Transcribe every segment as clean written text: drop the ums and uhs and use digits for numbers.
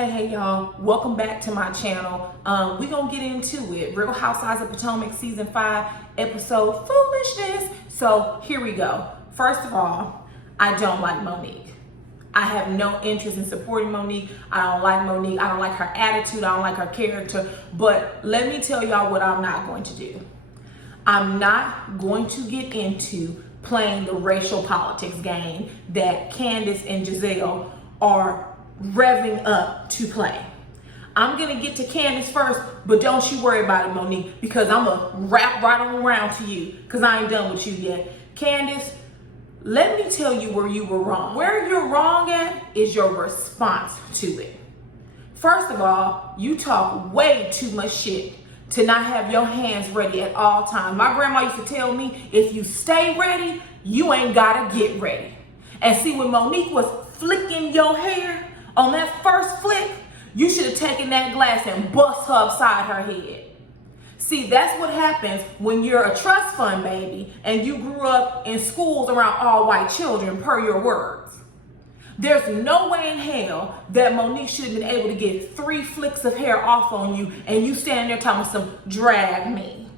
Hey y'all, welcome back to my channel. We're gonna get into it. Real Housewives of Potomac season 5 episode Foolishness. So here we go. First of all, I don't like Monique. I have no interest in supporting Monique. I don't like Monique. I don't like her attitude. I don't like her character. But let me tell y'all what I'm not going to do. I'm not going to get into playing the racial politics game that Candiace and Giselle are revving up to play. I'm gonna get to Candiace first, but don't you worry about it, Monique, because I'm gonna wrap right on around to you, because I ain't done with you yet. Candiace, let me tell you where you were wrong. Where you're wrong at is your response to it. First of all, you talk way too much shit to not have your hands ready at all times. My grandma used to tell me, if you stay ready, you ain't gotta get ready. And see, when Monique was flicking your hair, on that first flick, you should have taken that glass and bust her upside her head. See, that's what happens when you're a trust fund baby and you grew up in schools around all white children, per your words. There's no way in hell that Monique should have been able to get 3 flicks of hair off on you and you standing there talking some drag me.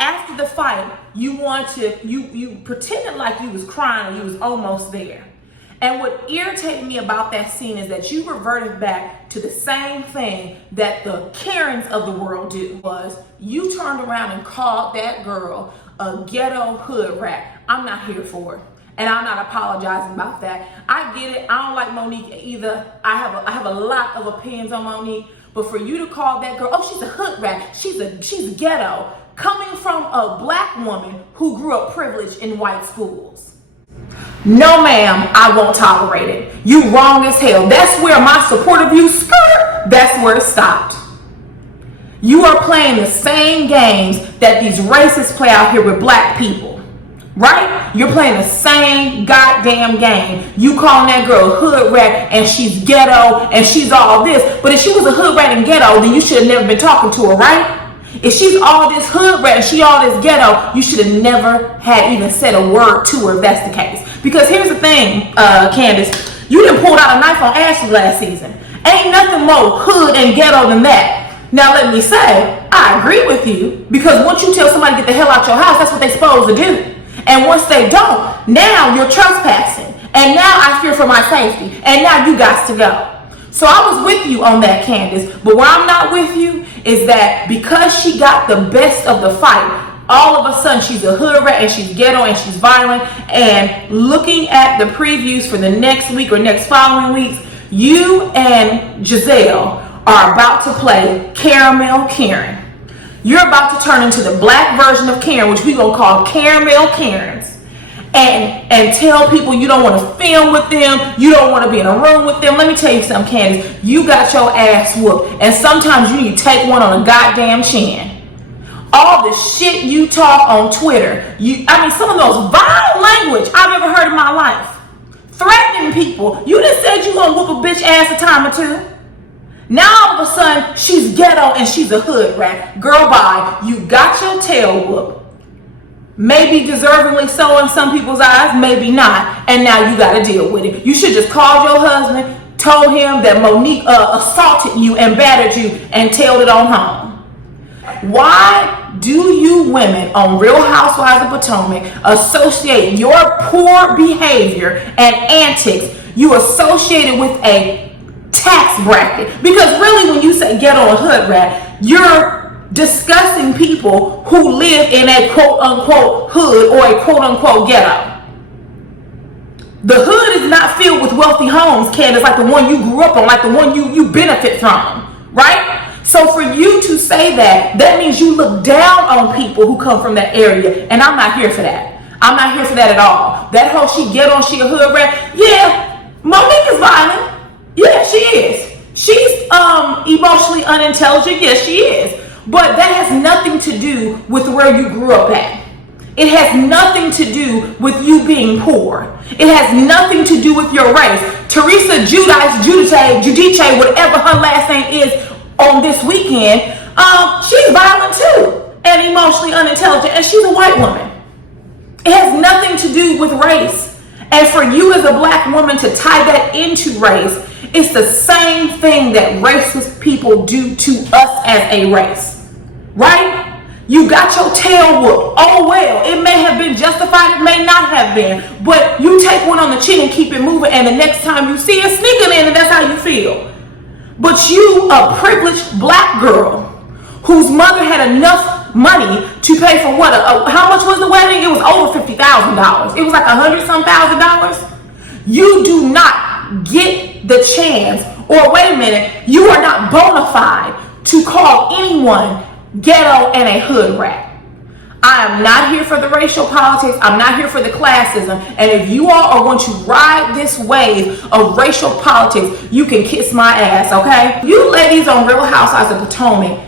After the fight, you pretended like you was crying or you was almost there. And what irritated me about that scene is that you reverted back to the same thing that the Karens of the world do. Was you turned around and called that girl a ghetto hood rat. I'm not here for it. And I'm not apologizing about that. I get it. I don't like Monique either. I have a lot of opinions on Monique. But for you to call that girl, oh, she's a hood rat. She's ghetto. Coming from a black woman who grew up privileged in white schools. No, ma'am, I won't tolerate it. You wrong as hell. That's where my support of you, that's where it stopped. You are playing the same games that these racists play out here with black people, right? You're playing the same goddamn game. You calling that girl a hood rat and she's ghetto and she's all this. But if she was a hood rat and ghetto, then you should have never been talking to her, right? If she's all this hood rat and she all this ghetto, you should have never had even said a word to her if that's the case. Because here's the thing, Candiace, you done pulled out a knife on Ashley last season. Ain't nothing more hood and ghetto than that. Now let me say, I agree with you, because once you tell somebody to get the hell out your house, that's what they're supposed to do. And once they don't, now you're trespassing. And now I fear for my safety. And now you got to go. So I was with you on that, Candiace. But where I'm not with you is that because she got the best of the fight, all of a sudden she's a hood rat and she's ghetto and she's violent. And looking at the previews for the next week or next following weeks, you and Giselle are about to play Karamel Karen. You're about to turn into the black version of Karen, which we're going to call Caramel Karens. And tell people you don't want to film with them, you don't want to be in a room with them. Let me tell you something, Candiace. You got your ass whooped. And sometimes you need to take one on a goddamn chin. All the shit you talk on Twitter, some of those vile language I've ever heard in my life. Threatening people. You just said you gonna whoop a bitch ass a time or two. Now all of a sudden, she's ghetto and she's a hood rat. Girl, bye. You got your tail whooped. Maybe deservingly so in some people's eyes, maybe not. And now you got to deal with it. You should just call your husband, told him that Monique assaulted you and battered you and tailed it on home. Why do you women on Real Housewives of Potomac associate your poor behavior and antics, you associate it with a tax bracket? Because really when you say ghetto or hood rat, you're discussing people who live in a quote-unquote hood or a quote-unquote ghetto. The hood is not filled with wealthy homes, Candiace, like the one you grew up on, like the one you benefit from, right? So for you to say that means you look down on people who come from that area, and I'm not here for that. I'm not here for that at all. That whole she ghetto, she a hood rat, yeah, Monique is violent. Yeah, she is. She's emotionally unintelligent, yes, she is. But that has nothing to do with where you grew up at. It has nothing to do with you being poor. It has nothing to do with your race. Teresa Giudice, whatever her last name is on this weekend, she's violent too and emotionally unintelligent, and she's a white woman. It has nothing to do with race. And for you as a black woman to tie that into race It's the same thing that racist people do to us as a race, right? You got your tail whooped. Oh well, it may have been justified, it may not have been, but you take one on the chin and keep it moving, and the next time you see it sneaking in, and that's how you feel. But you, a privileged black girl whose mother had enough money to pay for what? How much was the wedding? It was over $50,000. It was like $100-some thousand. You do not get the chance, or wait a minute, you are not bona fide to call anyone ghetto and a hood rat. I am not here for the racial politics. I'm not here for the classism. And if you all are going to ride this wave of racial politics, you can kiss my ass, okay? You ladies on Real Housewives of Potomac,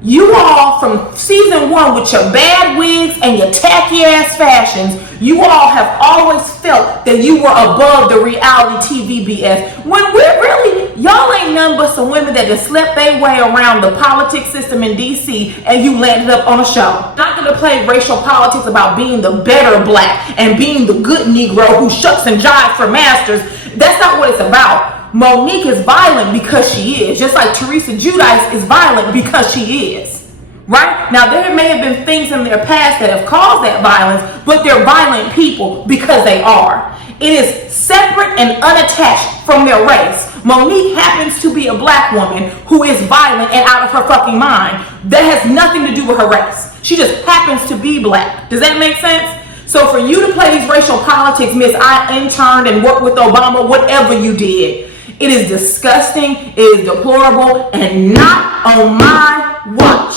you all from season 1 with your bad wigs and your tacky ass fashions, you all have always felt that you were above the reality TV BS. When we're really, y'all ain't none but some women that just slept their way around the politics system in DC and you landed up on a show. Not gonna play racial politics about being the better black and being the good Negro who shucks and jives for masters. That's not what it's about. Monique is violent because she is, just like Teresa Giudice is violent because she is, right? Now, there may have been things in their past that have caused that violence, but they're violent people because they are. It is separate and unattached from their race. Monique happens to be a black woman who is violent and out of her fucking mind. That has nothing to do with her race. She just happens to be black. Does that make sense? So for you to play these racial politics, Miss I interned and worked with Obama, whatever you did, it is disgusting, it is deplorable, and not on my watch.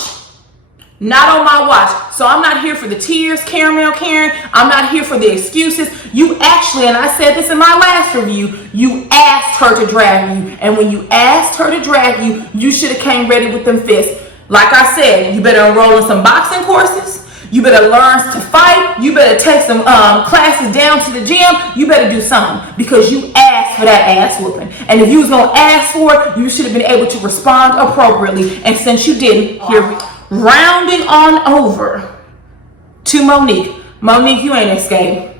Not on my watch. So I'm not here for the tears, Karamel Karen. I'm not here for the excuses. You actually, and I said this in my last review, you asked her to drag you. And when you asked her to drag you, you should have came ready with them fists. Like I said, you better enroll in some boxing courses. You better learn to fight. You better take some classes down to the gym. You better do something because you asked for that ass whooping. And if you was going to ask for it, you should have been able to respond appropriately. And since you didn't, here, rounding on over to Monique. Monique, you ain't escaped.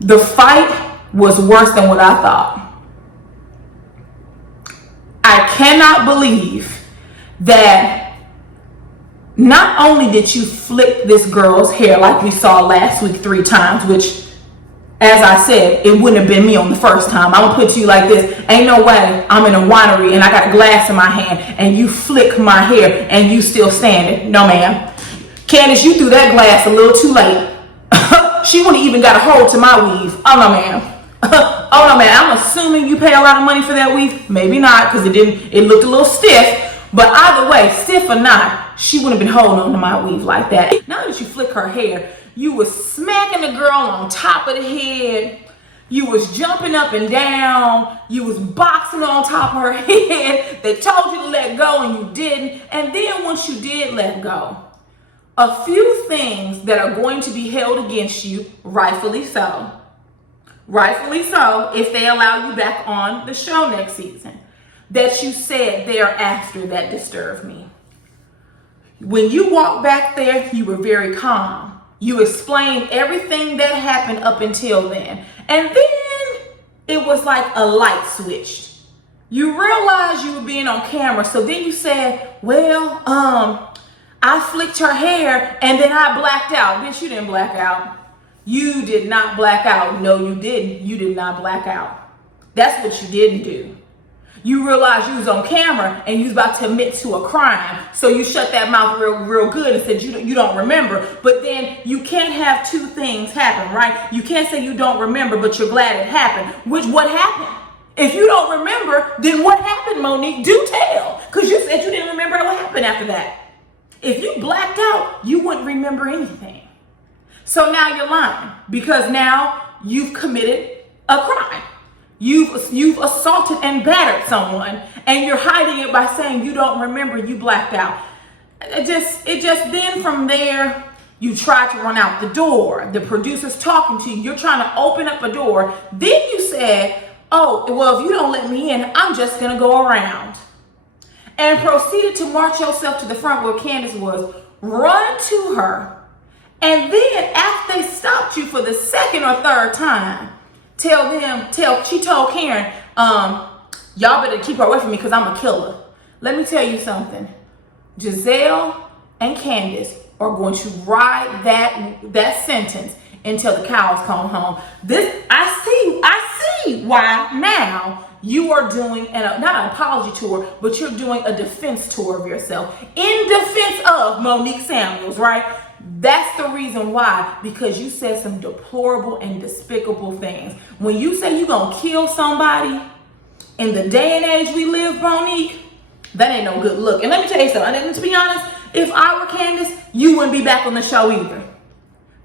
The fight was worse than what I thought. I cannot believe that not only did you flick this girl's hair like we saw last week 3 times, which, as I said, it wouldn't have been me on the first time. I'm gonna put to you like this. Ain't no way I'm in a winery and I got a glass in my hand and you flick my hair and you still standing. No, ma'am. Candiace, you threw that glass a little too late. She wouldn't even got a hold to my weave. Oh, no, ma'am. Oh, no, ma'am. I'm assuming you pay a lot of money for that weave. Maybe not, because it looked a little stiff. But either way, stiff or not, she wouldn't have been holding on to my weave like that. Now that you flick her hair, you was smacking the girl on top of the head. You was jumping up and down. You was boxing on top of her head. They told you to let go and you didn't. And then once you did let go, a few things that are going to be held against you, rightfully so, if they allow you back on the show next season, that you said thereafter that disturbed me. When you walked back there, you were very calm. You explained everything that happened up until then. And then it was like a light switched. You realized you were being on camera. So then you said, well, I flicked her hair and then I blacked out. Bitch, you didn't black out. You did not black out. No, you didn't. You did not black out. That's what you didn't do. You realized you was on camera and you was about to admit to a crime. So you shut that mouth real good and said you don't remember. But then you can't have two things happen, right? You can't say you don't remember, but you're glad it happened. What happened? If you don't remember, then what happened, Monique? Do tell. Because you said you didn't remember what happened after that. If you blacked out, you wouldn't remember anything. So now you're lying because now you've committed a crime. You've assaulted and battered someone and you're hiding it by saying you don't remember, you blacked out. It just then from there, you try to run out the door. The producer's talking to you. You're trying to open up a door. Then you said, oh, well, if you don't let me in, I'm just going to go around. And proceeded to march yourself to the front where Candiace was, run to her. And then after they stopped you for the second or third time, she told Karen, Y'all better keep her away from me because I'm a killer. Let me tell you something. Giselle and Candiace are going to ride that sentence until the cows come home. I see why now you are doing not an apology tour, but you're doing a defense tour of yourself in defense of Monique Samuels, right? That's the reason why, because you said some deplorable and despicable things. When you say you're gonna kill somebody in the day and age we live, Monique, that ain't no good look. And let me tell you something, and to be honest, if I were Candiace, you wouldn't be back on the show either.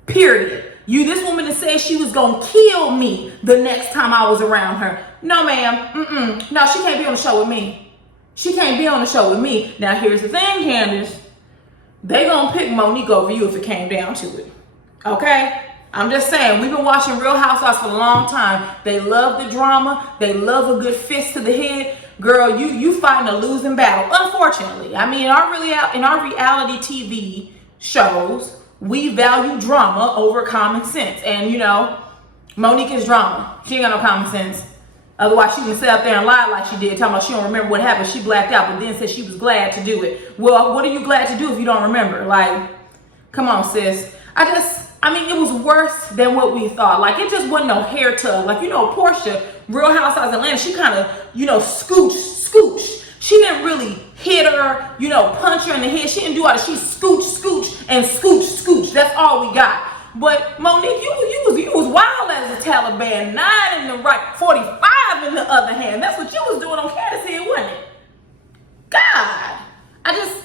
Period. This woman that said she was gonna kill me the next time I was around her. No, ma'am. No, she can't be on the show with me. She can't be on the show with me. Now, here's the thing, Candiace. They gonna pick Monique over you if it came down to it. Okay? I'm just saying, we've been watching Real Housewives for a long time. They love the drama. They love a good fist to the head. Girl, you fighting a losing battle, unfortunately. I mean, in our reality TV shows, we value drama over common sense. And, Monique is drama. She ain't got no common sense. Otherwise, she can sit up there and lie like she did, talking about she don't remember what happened. She blacked out, but then said she was glad to do it. Well, what are you glad to do if you don't remember? Like, come on, sis. It was worse than what we thought. Like, it just wasn't no hair tug. Like, Portia, Real Housewives of Atlanta, she kind of, scooched. She didn't really hit her, punch her in the head. She didn't do all that. She scooch, and scooch. That's all we got. But Monique, you was wild as a Taliban. 9 in the right, 45 in the other hand. That's what you was doing on Candiace's head, wasn't it? God.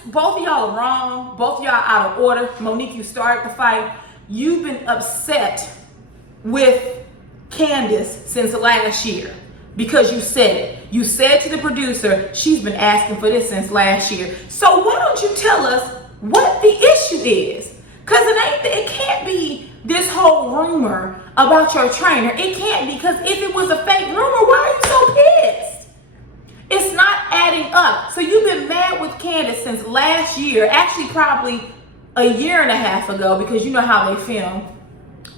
Both of y'all are wrong. Both of y'all out of order. Monique, you started the fight. You've been upset with Candiace since last year because you said it. You said to the producer, she's been asking for this since last year. So why don't you tell us what the issue is? Because it can't be this whole rumor about your trainer. It can't be, because if it was a fake rumor, why are you so pissed? It's not adding up. So you've been mad with Candiace since last year, actually probably a year and a half ago, because you know how they film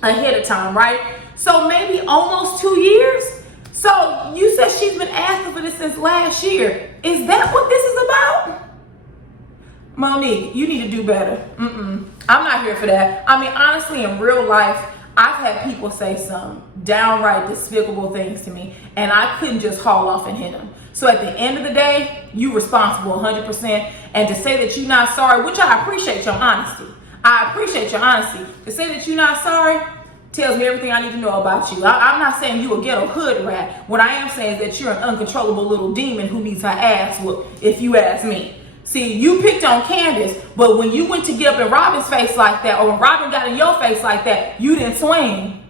ahead of time, right? So maybe almost 2 years. So you said she's been asking for this since last year. Is that what this is about? Monique, you need to do better. I'm not here for that. Honestly, in real life, I've had people say some downright despicable things to me, and I couldn't just haul off and hit them. So at the end of the day, you responsible 100%. And to say that you're not sorry, which I appreciate your honesty. To say that you're not sorry tells me everything I need to know about you. I'm not saying you a ghetto hood rat. What I am saying is that you're an uncontrollable little demon who needs her ass whooped, if you ask me. See, you picked on Candiace, but when you went to get up in Robin's face like that, or when Robin got in your face like that, you didn't swing.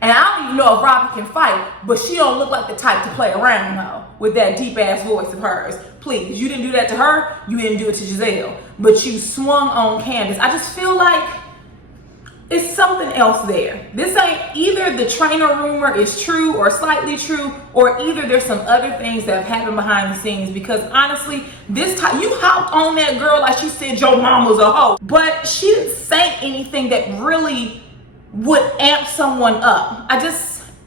And I don't even know if Robin can fight, but she don't look like the type to play around though, with that deep ass voice of hers. Please, you didn't do that to her, you didn't do it to Giselle, but you swung on Candiace. I just feel like it's something else there. This ain't, either the trainer rumor is true or slightly true, or either there's some other things that have happened behind the scenes, because honestly, this time you hopped on that girl like she said your mom was a hoe, but she didn't say anything that really would amp someone up.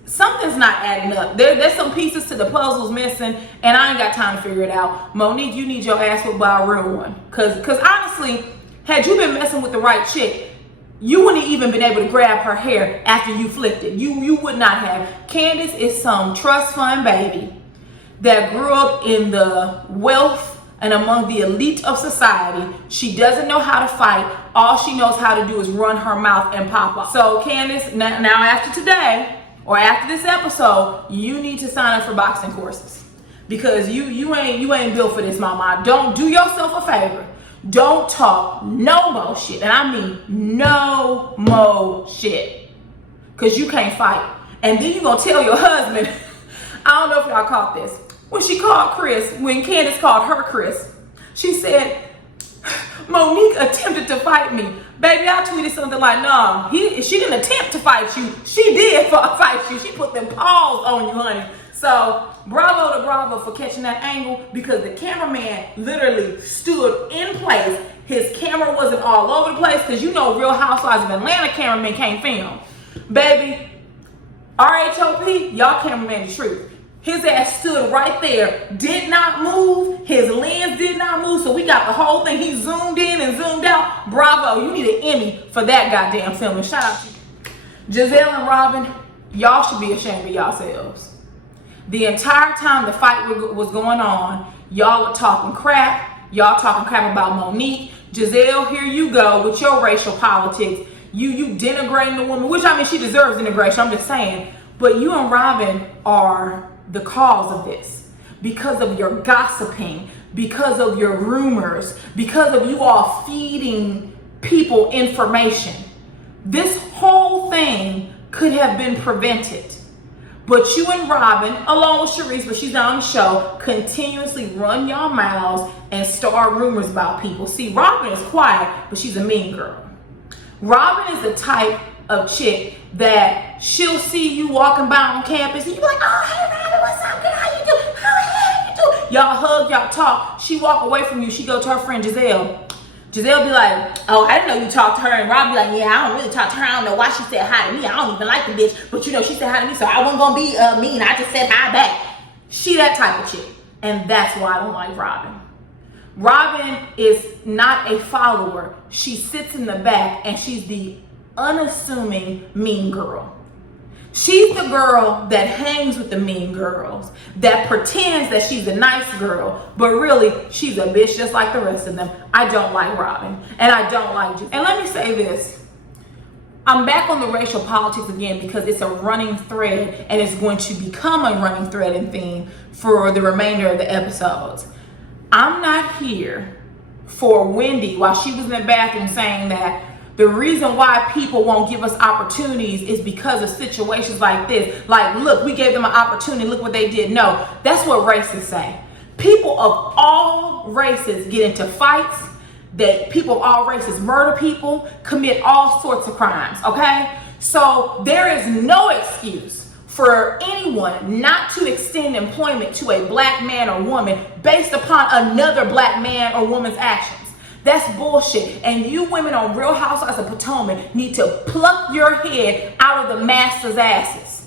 Something's not adding up. There's some pieces to the puzzles missing, and I ain't got time to figure it out. Monique, you need your ass whooped by a real one. Cause honestly, had you been messing with the right chick, you wouldn't have even been able to grab her hair after you flipped it. You would not have. Candiace is some trust fund baby that grew up in the wealth and among the elite of society. She doesn't know how to fight. All she knows how to do is run her mouth and pop off. So Candiace, now after today, or after this episode, you need to sign up for boxing courses, because you ain't built for this, mama. Don't do yourself a favor. Don't talk no more shit, and I mean no more shit, because you can't fight. And then you gonna tell your husband, I don't know if y'all caught this, when Candiace called her Chris, she said, Monique attempted to fight me. Baby, I tweeted something like, no, she didn't attempt to fight you. She did fight you. She put them paws on you, honey. So bravo to Bravo for catching that angle, because the cameraman literally stood in place. His camera wasn't all over the place, because Real Housewives of Atlanta cameramen can't film. Baby, RHOP, y'all cameraman the truth. His ass stood right there, did not move. His lens did not move. So we got the whole thing. He zoomed in and zoomed out. Bravo. You need an Emmy for that goddamn film. Shout out to you. Giselle and Robin, y'all should be ashamed of yourselves. The entire time the fight was going on, y'all are talking crap. Y'all talking crap about Monique. Giselle, here you go with your racial politics. You denigrating the woman, which I mean, she deserves denigration. I'm just saying. But you and Robin are the cause of this because of your gossiping, because of your rumors, because of you all feeding people information. This whole thing could have been prevented. But you and Robin, along with Sharice, but she's not on the show, continuously run y'all mouths and start rumors about people. See, Robin is quiet, but she's a mean girl. Robin is the type of chick that she'll see you walking by on campus and you be like, oh, hey, Robin, what's up? Good, how you doing? How you doing? Y'all hug, y'all talk. She walk away from you. She go to her friend Giselle. Giselle be like, oh, I didn't know you talked to her. And Robin be like, yeah, I don't really talk to her. I don't know why she said hi to me. I don't even like the bitch. But you know, she said hi to me, so I wasn't going to be mean. I just said hi back. She that type of chick. And that's why I don't like Robin. Robin is not a follower. She sits in the back and she's the unassuming mean girl. She's the girl that hangs with the mean girls, that pretends that she's a nice girl, but really she's a bitch just like the rest of them. I don't like Robin, and I don't like Giselle. And let me say this. I'm back on the racial politics again because it's a running thread and it's going to become a running thread and theme for the remainder of the episodes. I'm not here for Wendy while she was in the bathroom saying that the reason why people won't give us opportunities is because of situations like this. Like, look, we gave them an opportunity. Look what they did. No, that's what racists say. People of all races get into fights. That people of all races murder people, commit all sorts of crimes, okay? So there is no excuse for anyone not to extend employment to a black man or woman based upon another black man or woman's actions. That's bullshit. And you women on Real Housewives of Potomac need to pluck your head out of the master's asses.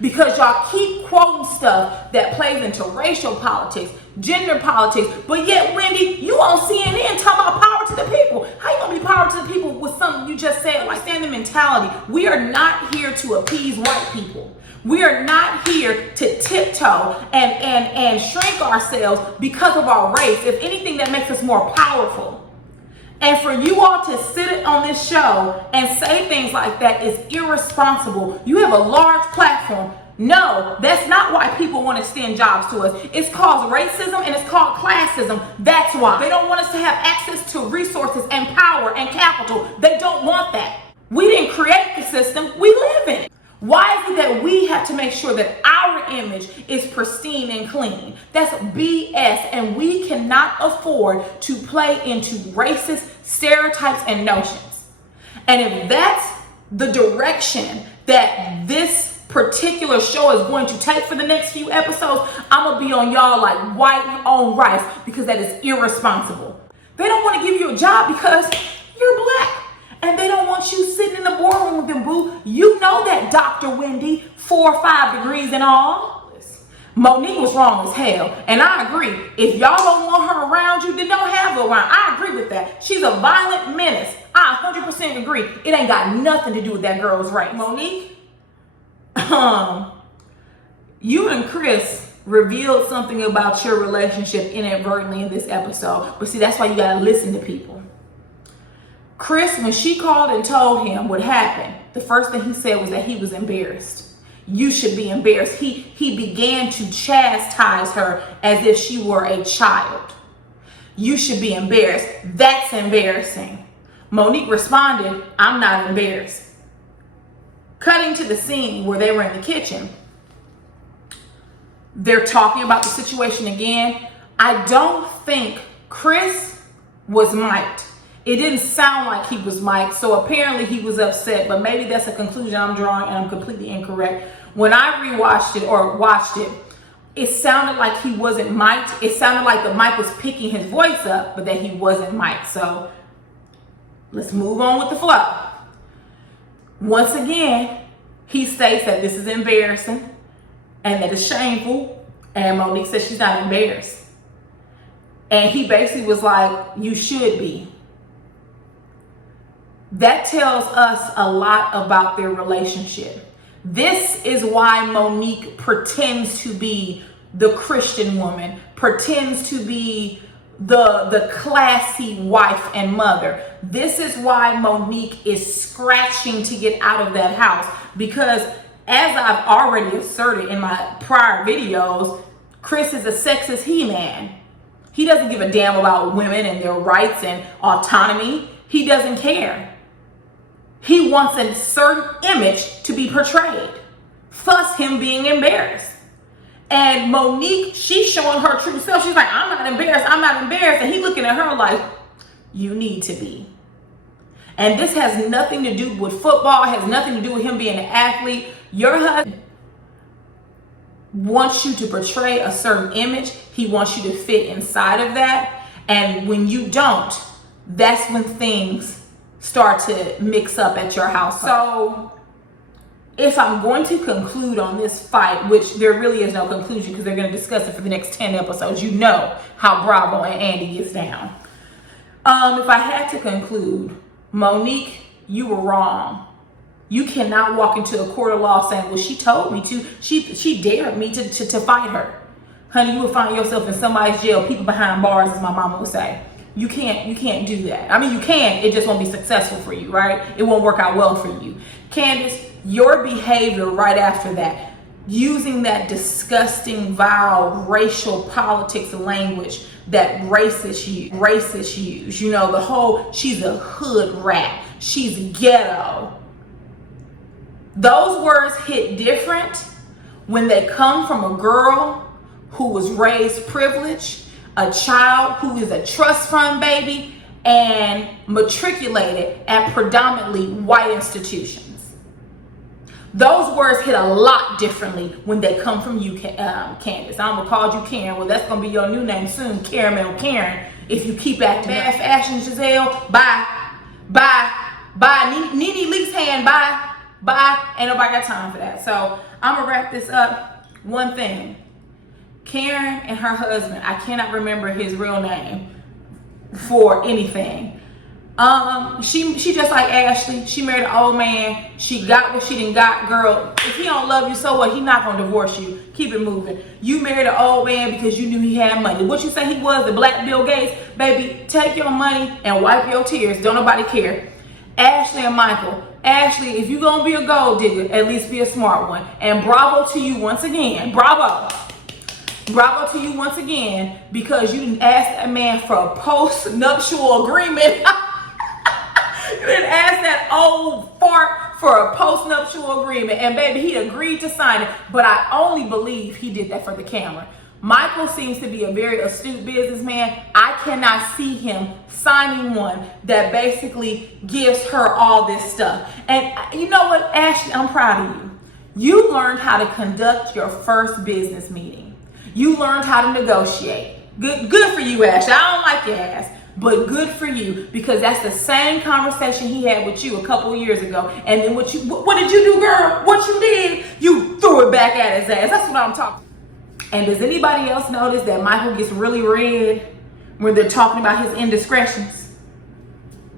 Because y'all keep quoting stuff that plays into racial politics, gender politics, but yet, Wendy, you on CNN talking about power to the people. How you gonna be power to the people with something you just said? Like, stand the mentality. We are not here to appease white people. We are not here to tiptoe and shrink ourselves because of our race. If anything, that makes us more powerful. And for you all to sit on this show and say things like that is irresponsible. You have a large platform. No, that's not why people want to extend jobs to us. It's called racism and it's called classism. That's why. They don't want us to have access to resources and power and capital. They don't want that. We didn't create the system. We live in it. Why is it that we have to make sure that our image is pristine and clean? That's BS, and we cannot afford to play into racist stereotypes and notions. And if that's the direction that this particular show is going to take for the next few episodes, I'm gonna be on y'all like white on rice because that is irresponsible. They don't want to give you a job because you're black. And they don't want you sitting in the boardroom with them, boo. You know that, Dr. Wendy, 4 or 5 degrees and all. Monique was wrong as hell. And I agree. If y'all don't want her around you, then don't have her around. I agree with that. She's a violent menace. I 100% agree. It ain't got nothing to do with that girl's race. Monique, you and Chris revealed something about your relationship inadvertently in this episode. But see, that's why you gotta listen to people. Chris, when she called and told him what happened, the first thing he said was that he was embarrassed. You should be embarrassed. He began to chastise her as if she were a child. You should be embarrassed. That's embarrassing. Monique responded, I'm not embarrassed. Cutting to the scene where they were in the kitchen, they're talking about the situation again. I don't think Chris was mic'd. It didn't sound like he was mic'd, so apparently he was upset, but maybe that's a conclusion I'm drawing and I'm completely incorrect. When I rewatched it or watched it, it sounded like he wasn't mic'd. It sounded like the mic was picking his voice up, but that he wasn't mic'd. So let's move on with the flow. Once again, he states that this is embarrassing and that it's shameful And Monique said she's not embarrassed. And he basically was like, you should be. That tells us a lot about their relationship. This is why Monique pretends to be the Christian woman, pretends to be the classy wife and mother. This is why Monique is scratching to get out of that house, because as I've already asserted in my prior videos, Chris is a sexist he-man. He doesn't give a damn about women and their rights and autonomy. He doesn't care. He wants a certain image to be portrayed, thus him being embarrassed. And Monique, she's showing her true self. She's like, I'm not embarrassed. I'm not embarrassed. And he looking at her like, you need to be. And this has nothing to do with football. It has nothing to do with him being an athlete. Your husband wants you to portray a certain image. He wants you to fit inside of that. And when you don't, that's when things start to mix up at your house. So if I'm going to conclude on this fight, which there really is no conclusion because they're going to discuss it for the next 10 episodes, you know how Bravo and Andy gets down. If I had to conclude, Monique, you were wrong. You cannot walk into a court of law saying, well, she told me to. She dared me to fight her. Honey, you will find yourself in somebody's jail, people behind bars, as my mama would say. You can't do that. I mean, you can, it just won't be successful for you, right? It won't work out well for you. Candiace, your behavior right after that, using that disgusting, vile, racial politics language that racists use, you know, the whole, she's a hood rat, she's ghetto. Those words hit different when they come from a girl who was raised privileged, a child who is a trust fund baby and matriculated at predominantly white institutions. Those words hit a lot differently when they come from you, Candiace. I'm gonna call you Karen. Well, that's gonna be your new name soon, Karamel Karen. If you keep acting bad fashion, Giselle, bye. Nene Leak's hand, bye. Ain't nobody got time for that. So I'm gonna wrap this up. One thing. Karen and her husband, I cannot remember his real name for anything. She just like Ashley. She married an old man. She got what she didn't got. Girl, if he don't love you, so what? He not gonna divorce you. Keep it moving. You married an old man because you knew he had money. What you say he was, the black Bill Gates? Baby, take your money and wipe your tears. Don't nobody care. Ashley and Michael. Ashley, if you gonna be a gold digger, at least be a smart one. And bravo to you once again. Bravo to you once again, because you didn't ask that man for a post-nuptial agreement. You didn't ask that old fart for a post-nuptial agreement. And baby, he agreed to sign it, but I only believe he did that for the camera. Michael seems to be a very astute businessman. I cannot see him signing one that basically gives her all this stuff. And you know what, Ashley, I'm proud of you. You learned how to conduct your first business meeting. You learned how to negotiate. Good for you, Ashley. I don't like your ass, but good for you, because that's the same conversation he had with you a couple of years ago. And then what did you do, girl? What you did? You threw it back at his ass. That's what I'm talking about. And does anybody else notice that Michael gets really red when they're talking about his indiscretions?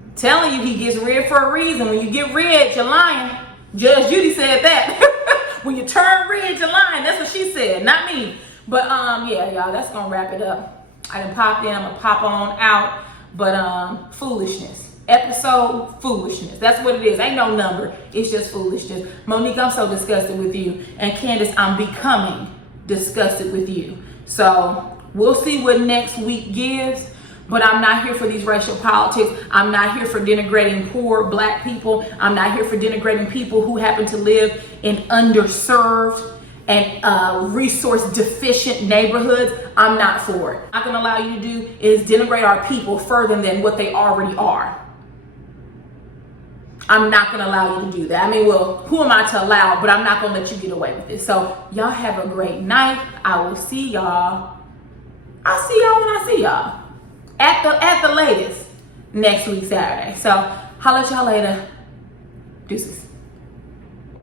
I'm telling you, he gets red for a reason. When you get red, you're lying. Judge Judy said that. When you turn red, you're lying. That's what she said, not me. But yeah, y'all, that's gonna wrap it up. I done popped in, I'm gonna pop on out. But foolishness. Episode foolishness. That's what it is. Ain't no number. It's just foolishness. Monique, I'm so disgusted with you. And Candiace, I'm becoming disgusted with you. So we'll see what next week gives. But I'm not here for these racial politics. I'm not here for denigrating poor black people. I'm not here for denigrating people who happen to live in underserved and resource deficient neighborhoods. I'm not for it. What I'm not gonna allow you to do is denigrate our people further than what they already are. I'm not gonna allow you to do that. I mean, well, who am I to allow, but I'm not gonna let you get away with it. So y'all have a great night. I will see y'all. I'll see y'all when I see y'all. At the latest next week, Saturday. So holla at y'all later. Deuces.